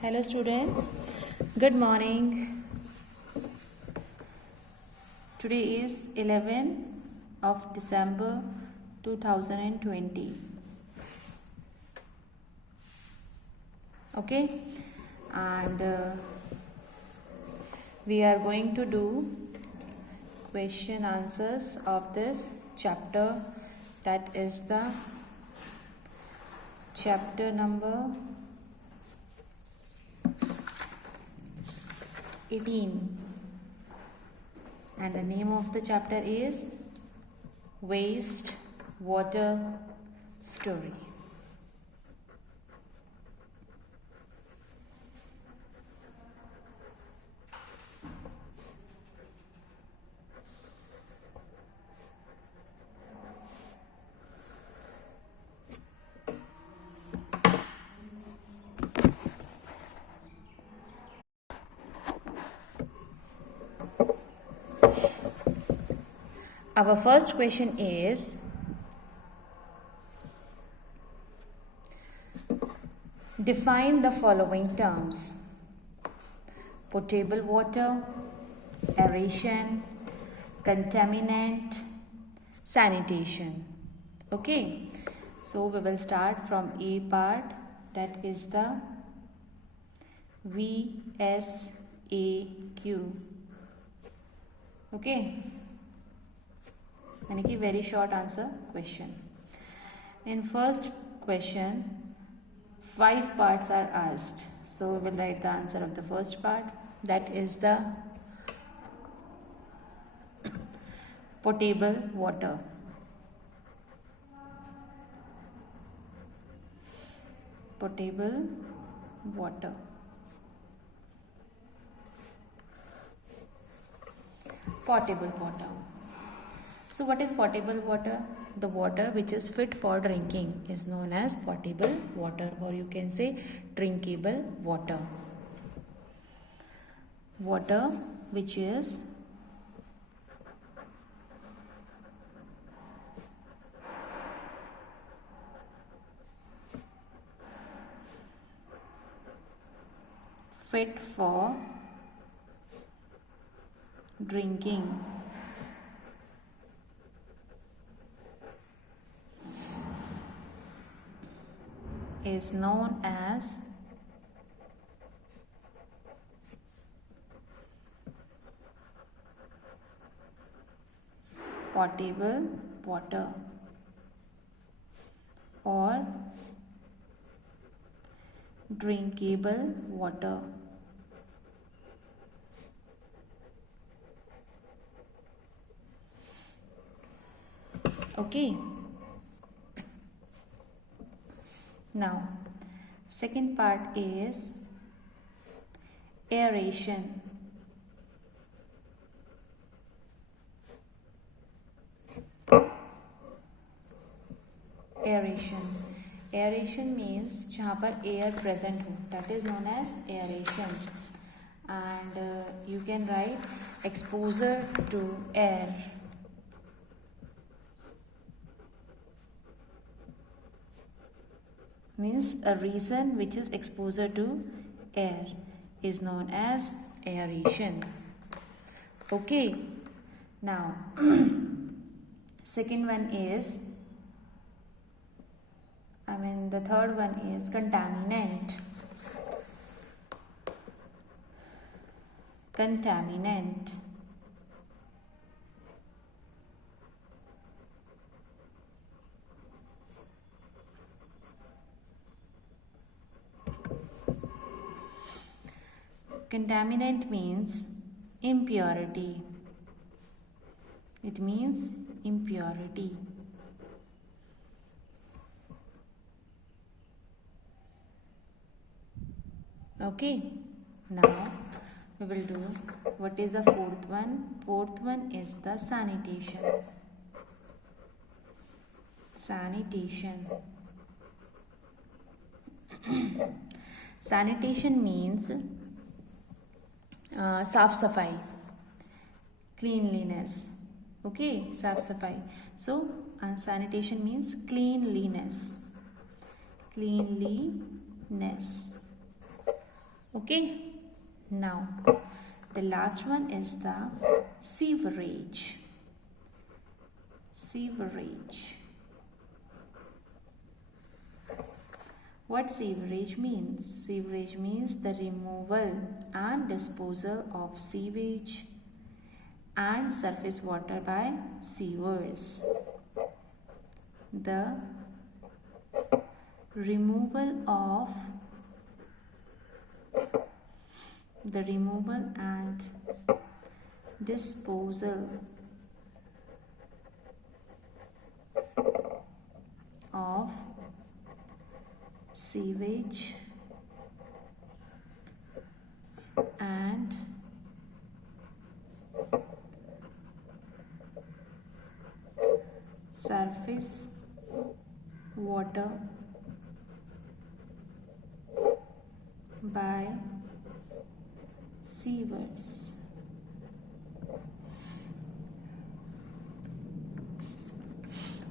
Hello students, good morning. Today is 11 of December 2020. Okay, and we are going to do question answers of this chapter, that is the chapter number 18, and the name of the chapter is Waste Water Story. Our first question is, define the following terms: potable water, aeration, contaminant, sanitation. Okay, so we will start from A part, that is the VSAQ. Okay, यानी कि very short answer question. In first question, 5 parts are asked. So we will write the answer of the first part, that is the potable water. Potable water. Potable water. So what is potable water? The water which is fit for drinking is known as potable water, or you can say drinkable water. Water which is fit for drinking is known as potable water or drinkable water. Okay. Now, second part is aeration. Aeration. Aeration means जहाँ पर air present हो, that is known as aeration. And you can write exposure to air. Means a region which is exposure to air is known as aeration. Okay, now second one is, the third one is contaminant. Contaminant. Contaminant means impurity. It means impurity. Okay, now we will do what is the fourth one. Fourth one is the sanitation. Sanitation. Sanitation means साफ सफाई, cleanliness. Okay, साफ सफाई. So sanitation means cleanliness. Cleanliness. Okay, now the last one is the sewerage. Sewerage. What sewerage means? Sewerage means the removal and disposal of sewage and surface water by sewers. The removal and disposal of sewage and surface water by sewers.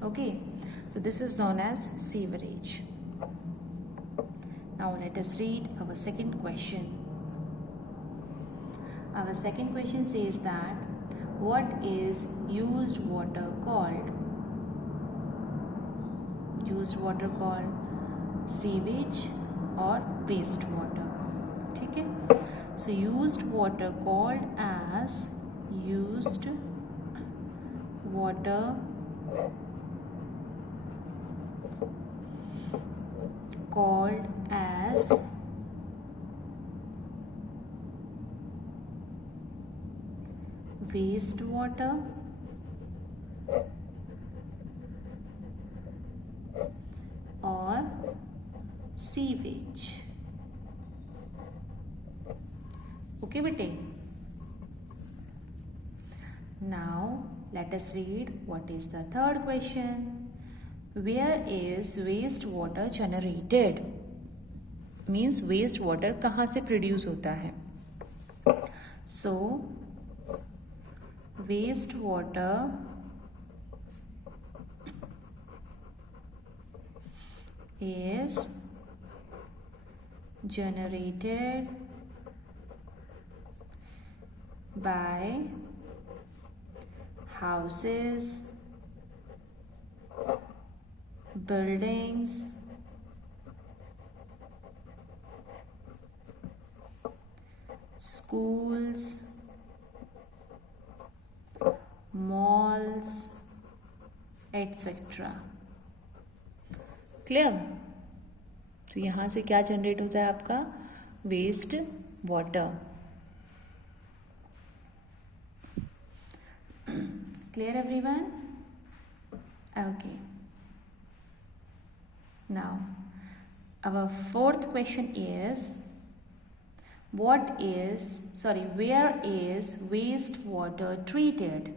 Okay, so this is known as sewerage. Now let us read our second question. Our second question says that what is used water called? Used water called sewage or wastewater. ठीक है? So used water called as used water called as wastewater or sewage. Okay, bete. Now let us read what is the third question. Where is wastewater generated? Means wastewater कहाँ से produce होता है? So wastewater is generated by houses, buildings, schools, malls, etc. Clear? तो यहाँ से क्या generate होता है आपका? Waste water. Clear everyone? Okay. Now, our fourth question is where is wastewater treated?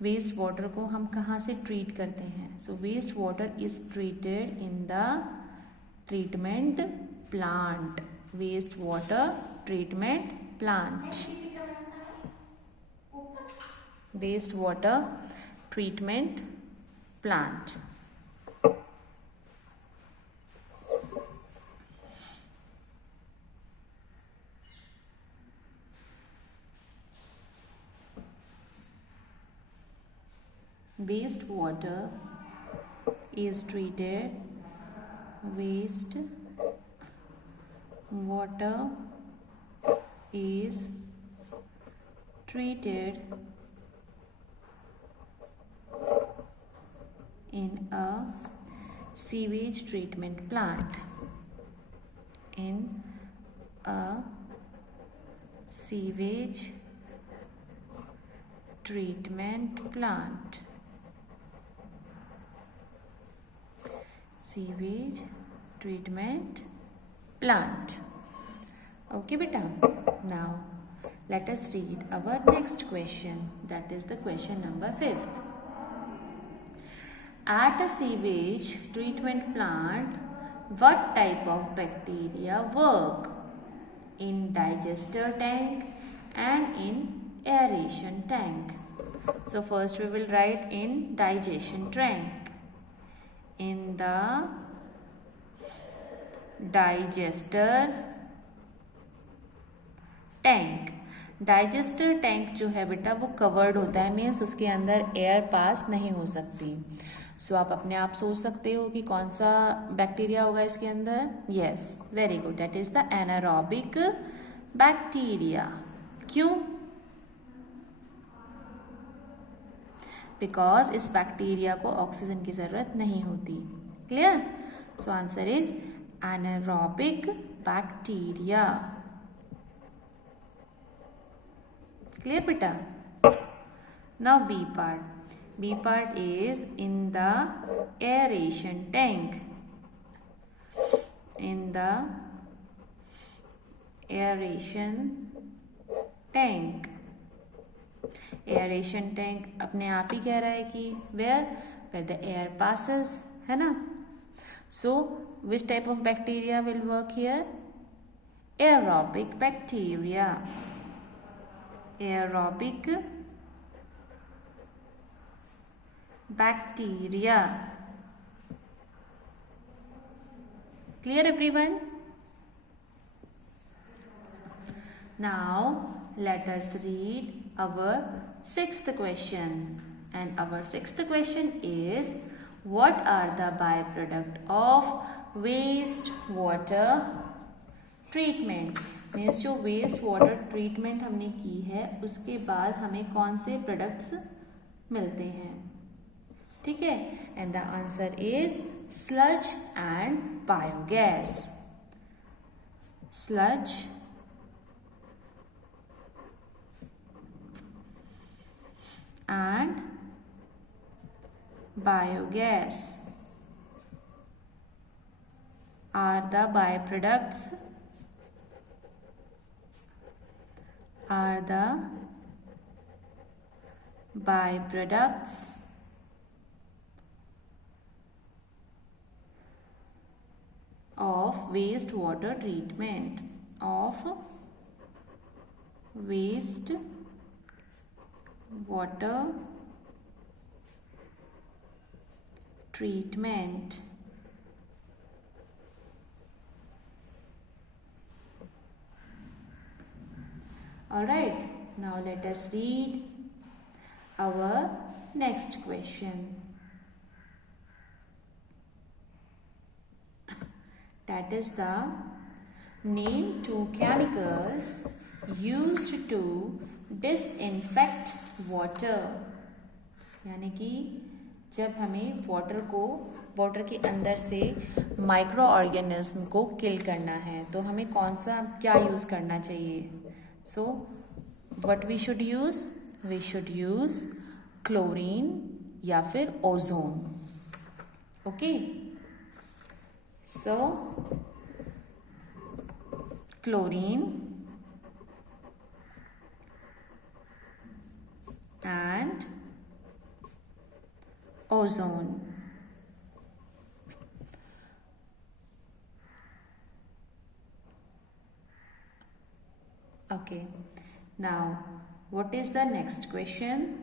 Waste water को हम कहाँ से ट्रीट करते हैं? So waste water is treated in the treatment plant. Waste water treatment plant. Waste water treatment plant. Wastewater is treated. Waste water is treated in a sewage treatment plant. In a sewage treatment plant. Sewage treatment plant. Okay, beta. Now, let us read our next question. That is the question number 5th. At a sewage treatment plant, what type of bacteria work? In digester tank and in aeration tank. So, first we will write in digestion tank. In the digester tank. Digester tank जो है बेटा वो covered होता है, means उसके अंदर air pass नहीं हो सकती। सो आप अपने आप सोच सकते हो कि कौन सा बैक्टीरिया होगा इसके अंदर। Yes, very good, that is the anaerobic bacteria. क्यों? बिकॉज इस बैक्टीरिया को ऑक्सीजन की जरूरत नहीं होती। Clear? So answer is anaerobic bacteria. Clear बेटा? Now B part. B part is in the aeration tank. In the aeration tank. Aeration tank अपने आप ही कह रहा है कि where the air passes, है ना? So which type of bacteria will work here? Aerobic bacteria. Aerobic bacteria. Clear everyone? Now let us read our sixth question, and our sixth question is, what are the byproduct of waste water treatment? Means जो waste water treatment हमने की है उसके बाद हमें कौन से products मिलते हैं। ठीक है, and the answer is sludge and biogas. Sludge and biogas are the byproducts of wastewater treatment, of waste water treatment. All right, now let us read our next question. That is the name two chemicals used to disinfect water. यानी कि जब हमें water के अंदर से micro organism को किल करना है तो हमें कौन सा क्या यूज़ करना चाहिए। So what we should use? We should use chlorine या फिर ozone. Okay, so chlorine and ozone. Okay, now what is the next question?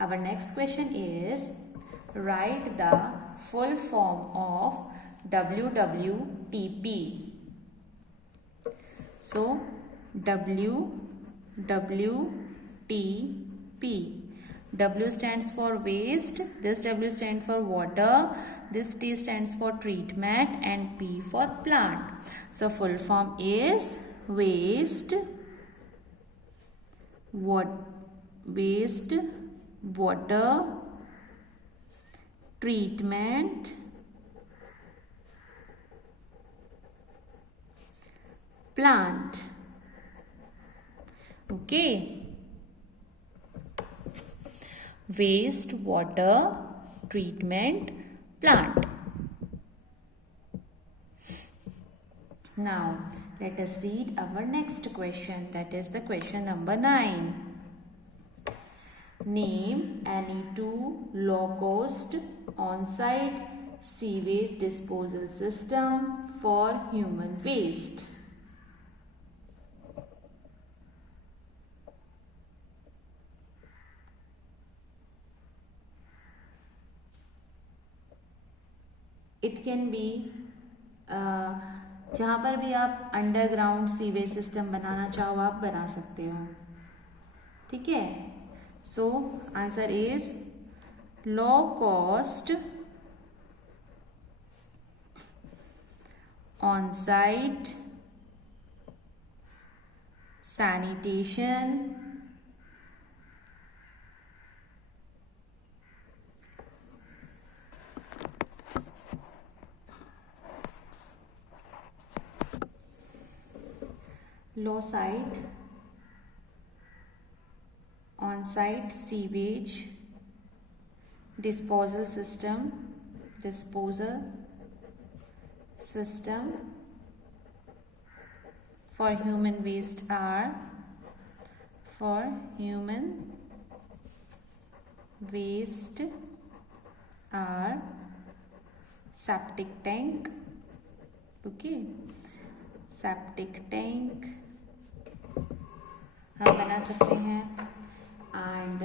Our next question is, write the full form of WWTP. So WWTP. W stands for waste, this W stands for water, this T stands for treatment, and P for plant. So full form is waste water treatment plant. Okay. Waste water treatment plant. Now let us read our next question, that is the question number 9. Name any two low-cost on-site sewage disposal system for human waste. It can be जहाँ पर भी आप underground sewage system बनाना चाहो आप बना सकते हो, ठीक है। सो answer is low cost on site sanitation low site on-site sewage disposal system for human waste are septic tank, okay, septic tank हम बना सकते हैं, and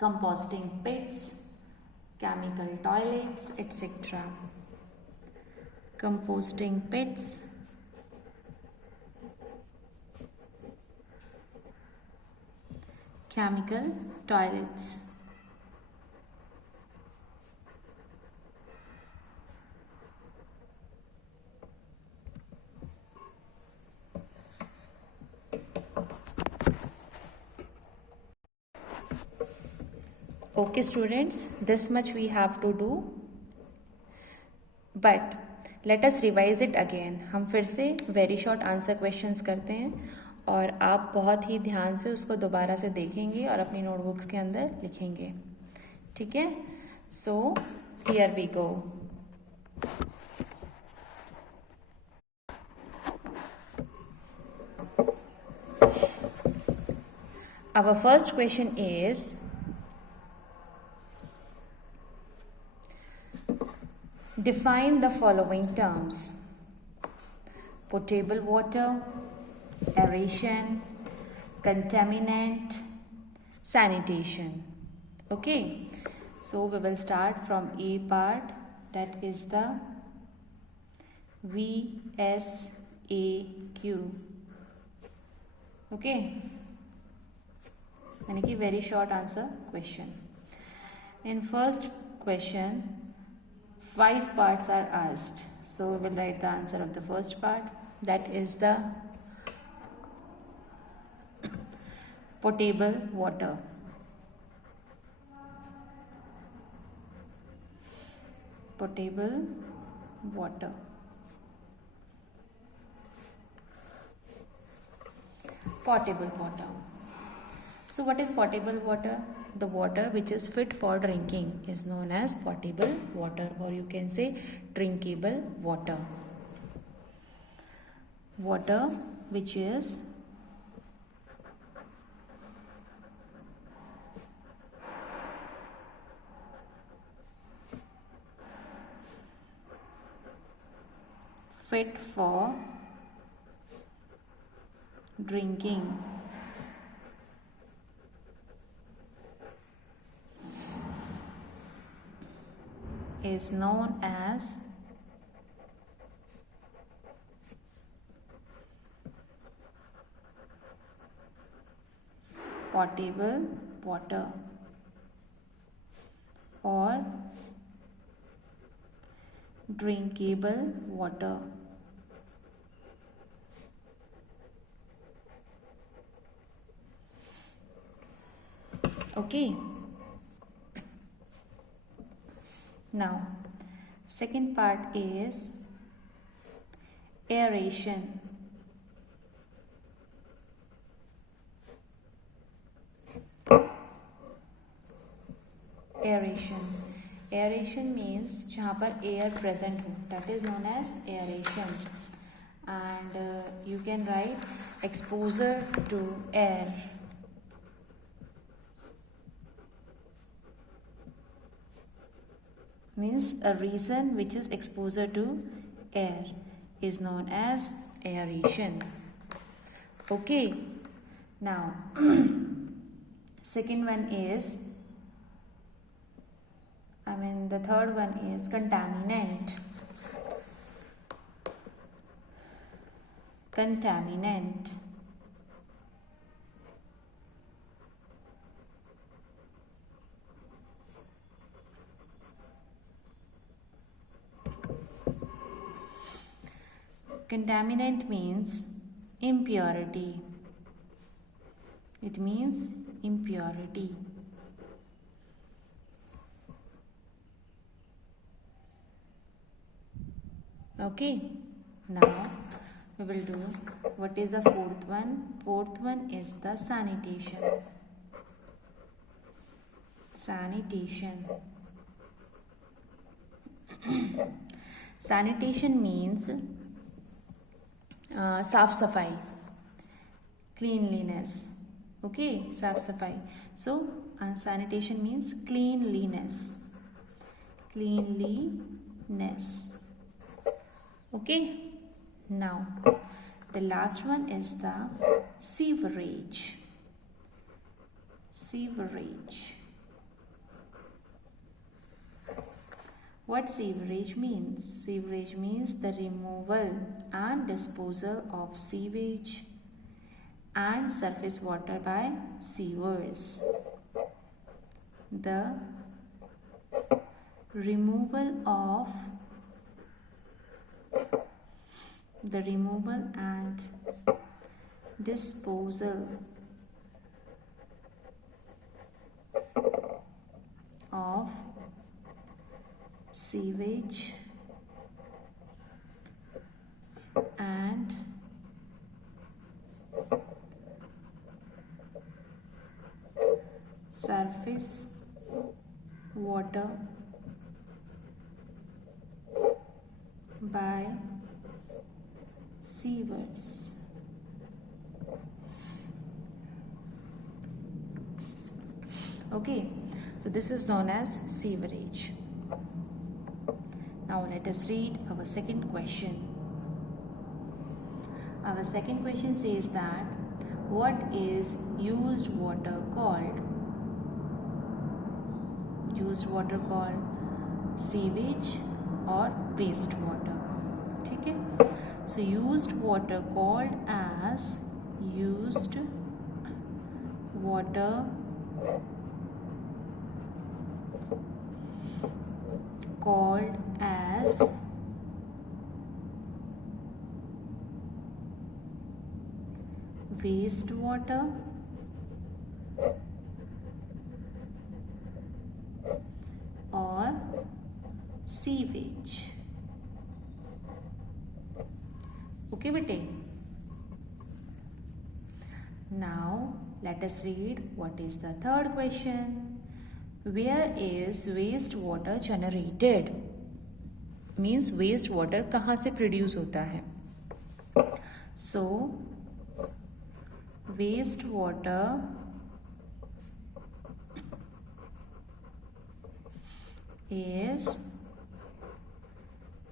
composting pits, chemical toilets, etc. Composting pits, chemical toilets. Okay students, this much we have to do, but let us revise it again. हम फिर से very short answer questions करते हैं और आप बहुत ही ध्यान से उसको दोबारा से देखेंगे और अपनी नोटबुक्स के अंदर लिखेंगे, ठीक है। So here we go. Our first question is, define the following terms: potable water, aeration, contaminant, sanitation. Okay, so we will start from A part, that is the VSAQ. Okay, यानी कि very short answer question. In first question 5 parts are asked, so we will write the answer of the first part, that is the potable water. Potable water. Potable water. So what is potable water? The water which is fit for drinking is known as potable water, or you can say drinkable water. Water which is fit for drinking is known as potable water or drinkable water. Okay. Now, second part is aeration. Aeration means जहाँ पर air present हो, that is known as aeration. And you can write exposure to air. Means a region which is exposure to air is known as aeration. Okay. Now, second one is, the third one is contaminant. contaminant. Contaminant means impurity. It means impurity. Okay, now we will do what is the fourth one. Fourth one is the sanitation. Sanitation. Sanitation means साफ सफाई, cleanliness. Okay, साफ सफाई. So sanitation means cleanliness. Cleanliness. Okay, now the last one is the sewerage. Sewerage. What sewerage means? Sewerage means the removal and disposal of sewage and surface water by sewers. The removal and disposal of sewage and surface water by sewers. Okay, so this is known as sewerage. Now let us read our second question. Our second question says that what is used water called? Used water called sewage or wastewater. ठीक है? So used water called as used water called as wastewater or sewage. Okay, bete. Now let us read what is the third question. Where is wastewater generated? Means wastewater कहाँ से produce होता है? So wastewater is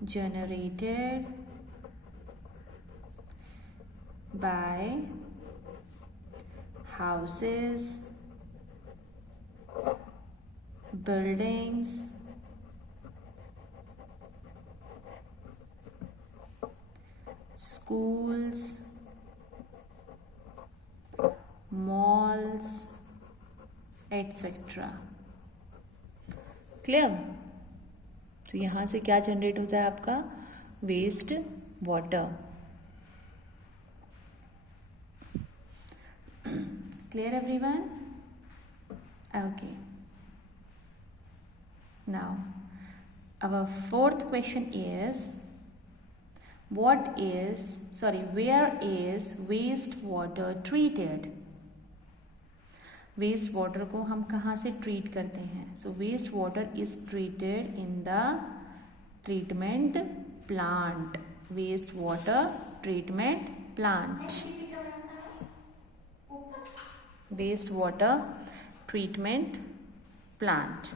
generated by houses, buildings, schools, malls, etc. Clear? तो यहाँ से क्या generate होता है आपका? Waste water. Clear everyone? Okay. Now our fourth question is where is wastewater treated? Waste water को हम कहाँ से ट्रीट करते हैं? So waste water is treated in the treatment plant. Waste water treatment plant. Waste water treatment plant.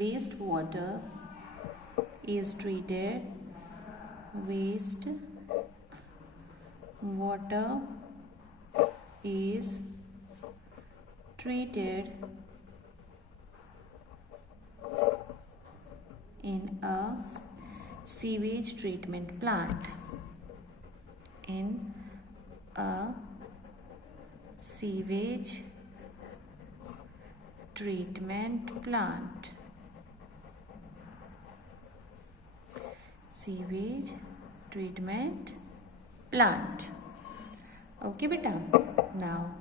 Wastewater is treated. Waste water is treated in a sewage treatment plant. In a sewage treatment plant. Sewage treatment plant. Okay, beta. Now,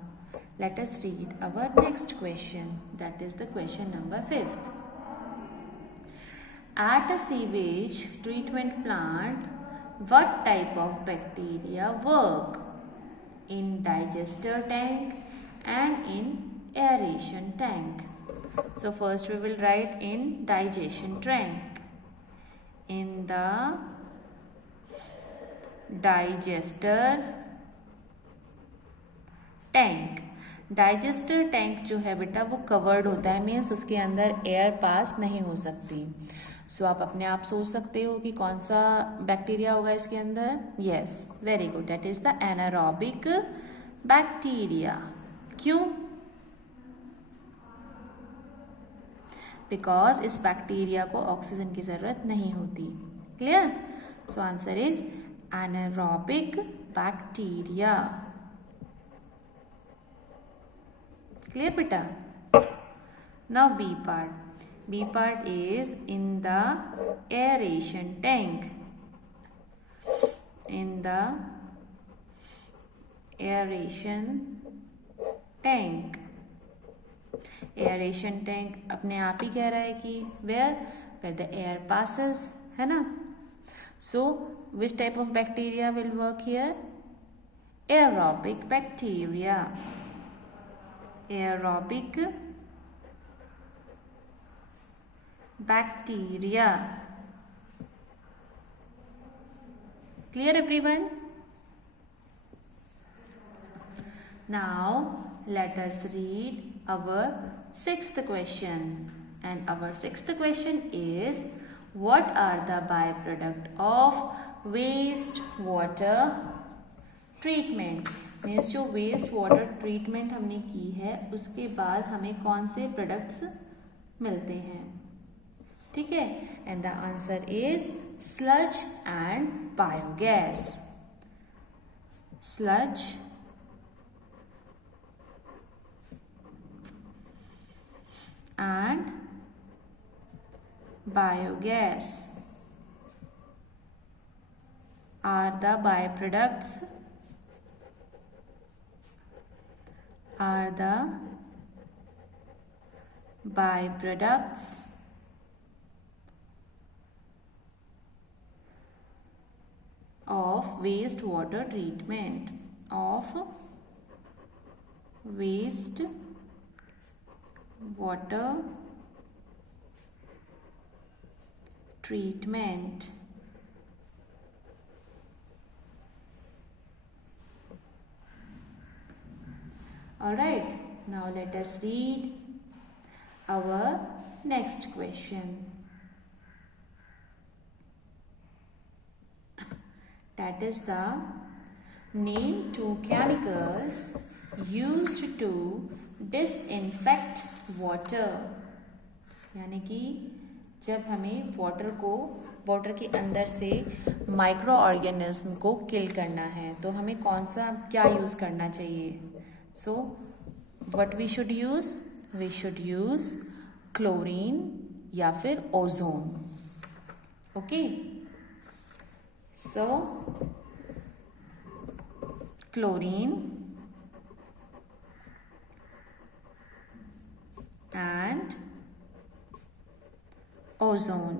let us read our next question. That is the question number 5th. At a sewage treatment plant, what type of bacteria work? In digester tank and in aeration tank. So first we will write in digestion tank. In the digester tank. Digester tank जो है बेटा वो covered होता है, means उसके अंदर air pass नहीं हो सकती. सो आप अपने आप सोच सकते हो कि कौन सा बैक्टीरिया होगा इसके अंदर. Yes, very good, that is the anaerobic bacteria. क्यों? बिकॉज इस बैक्टीरिया को ऑक्सीजन की जरूरत नहीं होती. Clear? So answer is anaerobic bacteria. Clear, beta? Now B part. B part is in the aeration tank. In the aeration tank. Aeration tank अपने आप ही कह रहा है कि where the air passes, है ना? So which type of bacteria will work here? Aerobic bacteria. Aerobic bacteria. Clear, everyone? Now let us read our 6th question. And our 6th question is, what are the byproduct of wastewater treatment? Means जो waste water treatment हमने की है उसके बाद हमें कौन से products मिलते हैं. ठीक है, and the answer is sludge and biogas. Sludge and biogas are the byproducts of wastewater treatment. Of wastewater treatment. Alright, now let us read our next question. That is the name two chemicals used to disinfect water. यानी कि जब हमें water के अंदर से micro organism को किल करना है तो हमें कौन सा क्या यूज़ करना चाहिए. So what we should use? We should use chlorine या फिर ozone. Okay. So chlorine and ozone.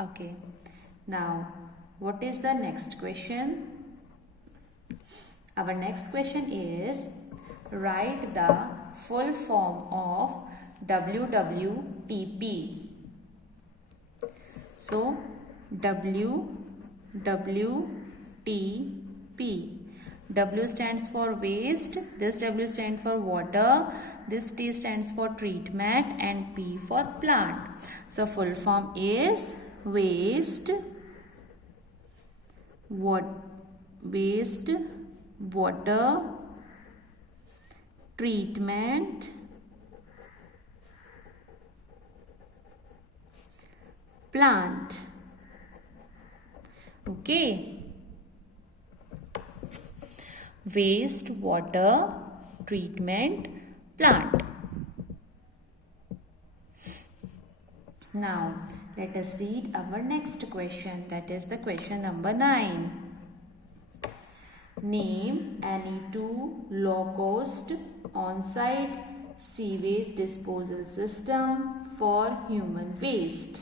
Okay, now what is the next question? Our next question is, write the full form of WWTP. So WWTP. W stands for waste, this W stands for water, this T stands for treatment and P for plant. So full form is waste water treatment plant. Okay. Waste water treatment plant. Now, let us read our next question, that is the question number 9. Name any two low-cost on-site sewage disposal system for human waste.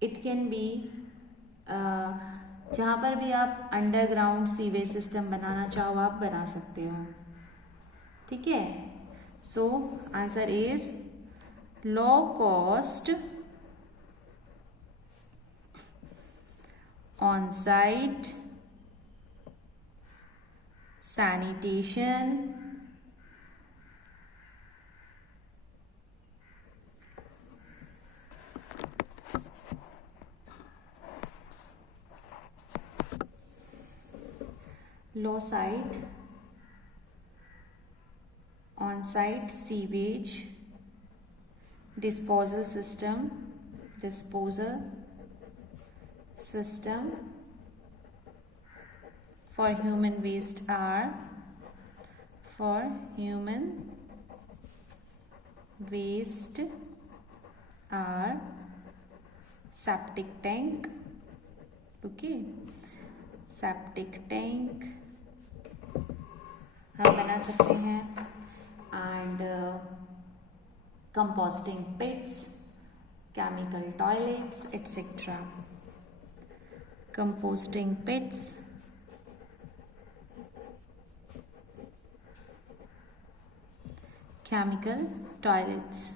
It can be जहाँ पर भी आप underground sewage system बनाना चाहो आप बना सकते हो. ठीक है. सो answer is low cost on site sanitation low site on-site sewage disposal system for human waste are septic tank. Okay, septic tank हम बना सकते हैं, and composting pits, chemical toilets, etc. Composting pits, chemical toilets.